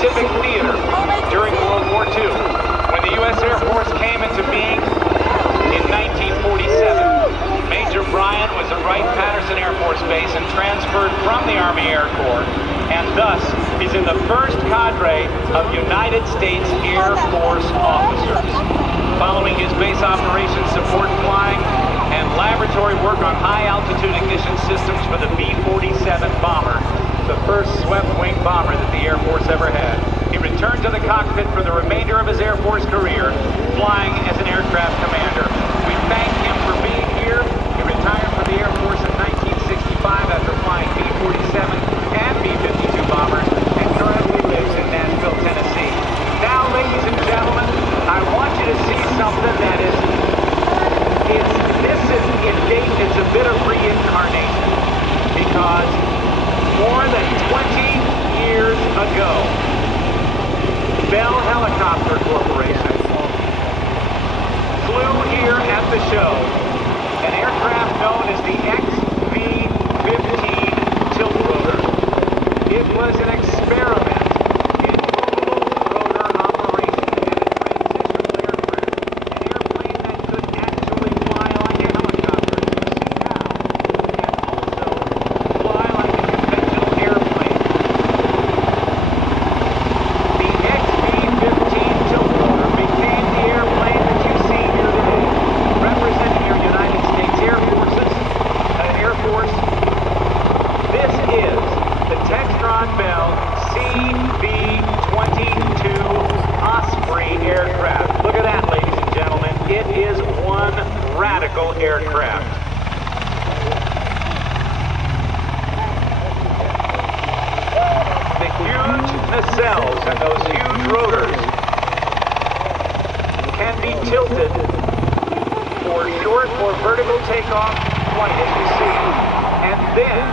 Pacific Theater during World War II. When the U.S. Air Force came into being in 1947, Major Bryan was at Wright-Patterson Air Force Base and transferred from the Army Air Corps, and thus is in the first cadre of United States Air Force officers. Following his base operations support flying and laboratory work on high-altitude ignition systems for the B-47 bomber, the first swept-wing bomber that the Air Force ever had, he returned to the cockpit for the remainder of his Air Force career, flying as an aircraft commander. We thank him for being here. He retired from the Air Force in 1965 after flying B-47 and B-52 bombers, and currently lives in Nashville, Tennessee. Now, ladies and gentlemen, I want you to see something that is in Dayton, it's a bit of reincarnation, because more than 20 years ago, Bell Helicopter Corporation flew here at the show an aircraft known as the CV-22 tilt rotor. It was an experiment in movable rotor operation and a transitional aircraft, an airplane that could actually fly like a helicopter as you see now, and also fly like a conventional airplane. The XV-15 tilt rotor became the airplane that you see here today, representing your United States Air Force. This is the Textron Bell CV-22 Osprey aircraft. Look at that, ladies and gentlemen. It is one radical aircraft. The huge nacelles and those huge rotors can be tilted for short or vertical takeoff flight, as you see. And then,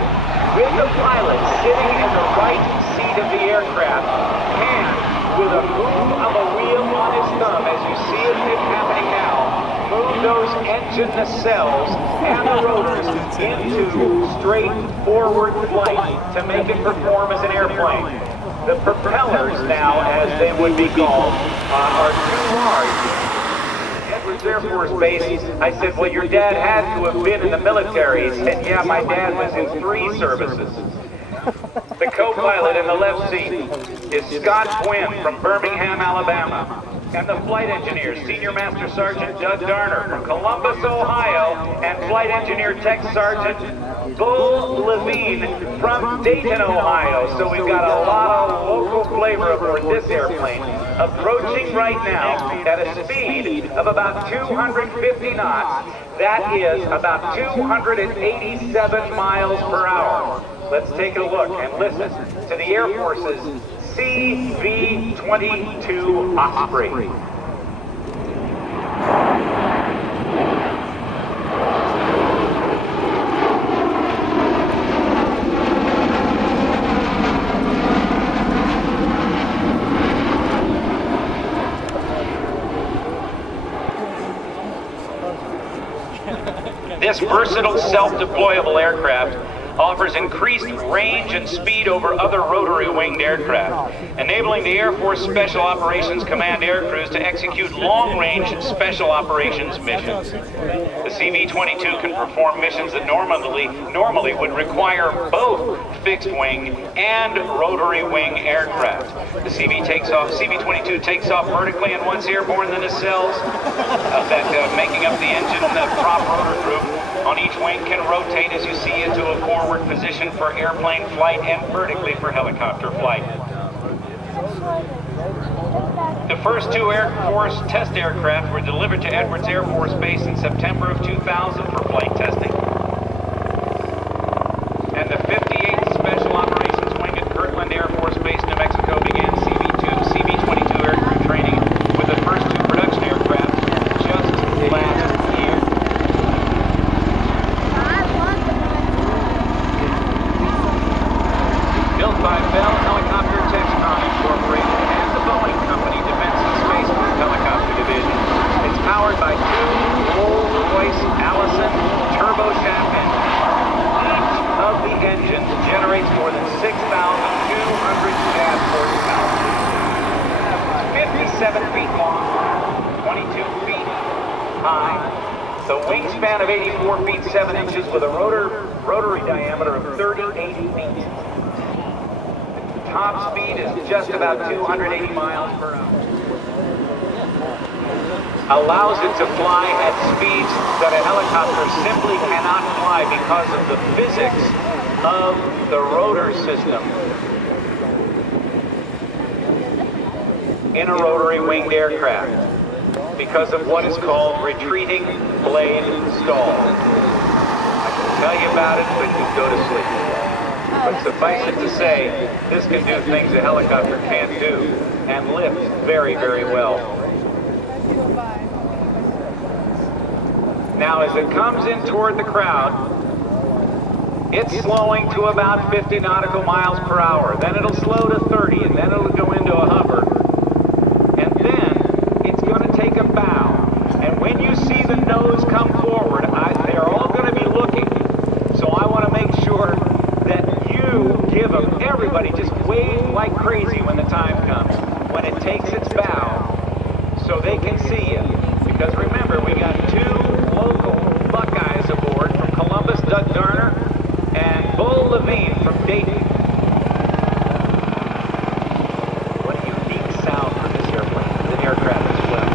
with the pilot sitting in the right seat of the aircraft, can, with a move of a wheel on his thumb, as you see it happening now, move those engine nacelles and the rotors into straight forward flight to make it perform as an airplane. The propellers now, as they would be called, are too large. Air Force Base, I said, well, your dad had to have been in the military. He said, yeah, my dad was in 3 services. The co-pilot in the left seat is Scott Gwynn from Birmingham, Alabama. And the flight engineer, Senior Master Sergeant Doug Darner from Columbus, Ohio, and Flight Engineer Tech Sergeant Bull Levine from Dayton, Ohio. So we've got a lot of local flavor aboard this airplane, approaching right now at a speed of about 250 knots. That is about 287 miles per hour. Let's take a look and listen to the Air Force's CV-22 Osprey. This versatile self-deployable aircraft offers increased range and speed over other rotary-winged aircraft, enabling the Air Force Special Operations Command aircrews to execute long-range special operations missions. The CV-22 can perform missions that normally would require both fixed-wing and rotary-wing aircraft. The CV-22 takes off vertically, and once airborne, the nacelles making up the engine prop rotor group on each wing can rotate, as you see, into a forward position for airplane flight and vertically for helicopter flight. The first 2 Air Force test aircraft were delivered to Edwards Air Force Base in September of 2000 for flight testing. And the 58th Special Operations Wing at Kirkland Air Force Base, New Mexico began CV-22 aircrew training with the first 2 production aircraft just last year. Built by Bell Helicopter Textron Incorporated and the Boeing Company Defense and Space Helicopter Division. It's powered by 2 Rolls-Royce Allison turboshaft engines. Each of the engines generates more than 6,200 gas horsepower. The wingspan of 84 feet 7 inches with a rotary diameter of 38 feet. Top speed is just about 280 miles per hour. Allows it to fly at speeds that a helicopter simply cannot fly because of the physics of the rotor system in a rotary winged aircraft, because of what is called retreating blade stall. I can tell you about it, but you go to sleep. But suffice it to say, this can do things a helicopter can't do, and lift very, very well. Now, as it comes in toward the crowd, it's slowing to about 50 nautical miles per hour. Then it'll slow to 30, and then it'll go into a hover. And then it's going to take a bow. And when you see the nose come forward, they're all going to be looking. So I want to make sure that you give them, everybody just wave like crazy when the time comes, when it takes its bow, so they can see you. Because remember, we got two local Buckeyes aboard from Columbus, Doug Garner, and Bull Levine from Dayton. What a unique sound for this airplane, the aircraft as well.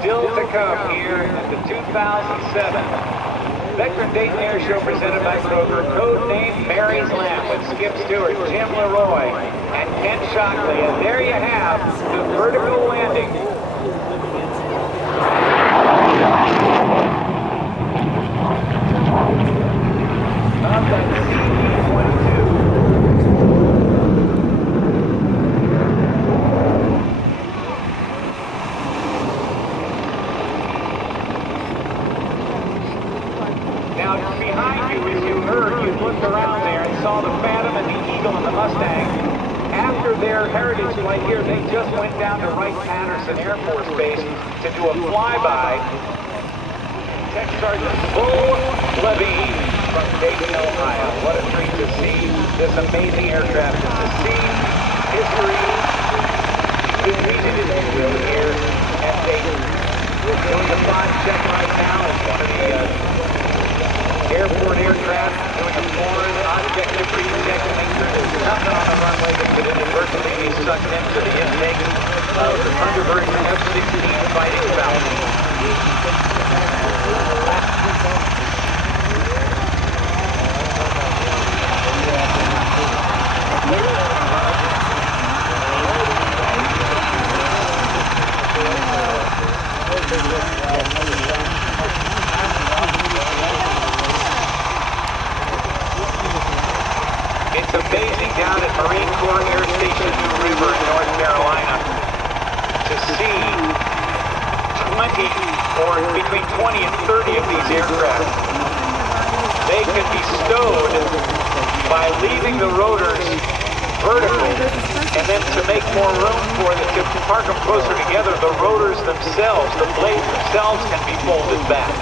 Still to come here at the 2007 Vectren Dayton Airshow presented by Kroger, codenamed Mary's Lamb, with Skip Stewart, Jim LeRoy, and Ken Shockley. And there you have the vertical landing. Of the CV-22. Now, behind you, as you heard, you looked around there and saw the Phantom and the Eagle and the Mustang. After their heritage flight here, they just went down to Wright-Patterson Air Force Base to do a flyby. Tech Sergeant Bull Levine from Dayton, Ohio. What a treat to see this amazing aircraft, to see history repeated, if you will, here at Dayton. We're doing the flying check right now. It's one of the airport aircraft doing a foreign object debris check to make sure there's nothing on the runway that could inadvertently be sucked into the intake of the Thunderbird F-16 Fighting Falcon. between 20 and 30 of these aircraft. They can be stowed by leaving the rotors vertical, and then to make more room for them, to park them closer together, the rotors themselves, the blades themselves can be folded back.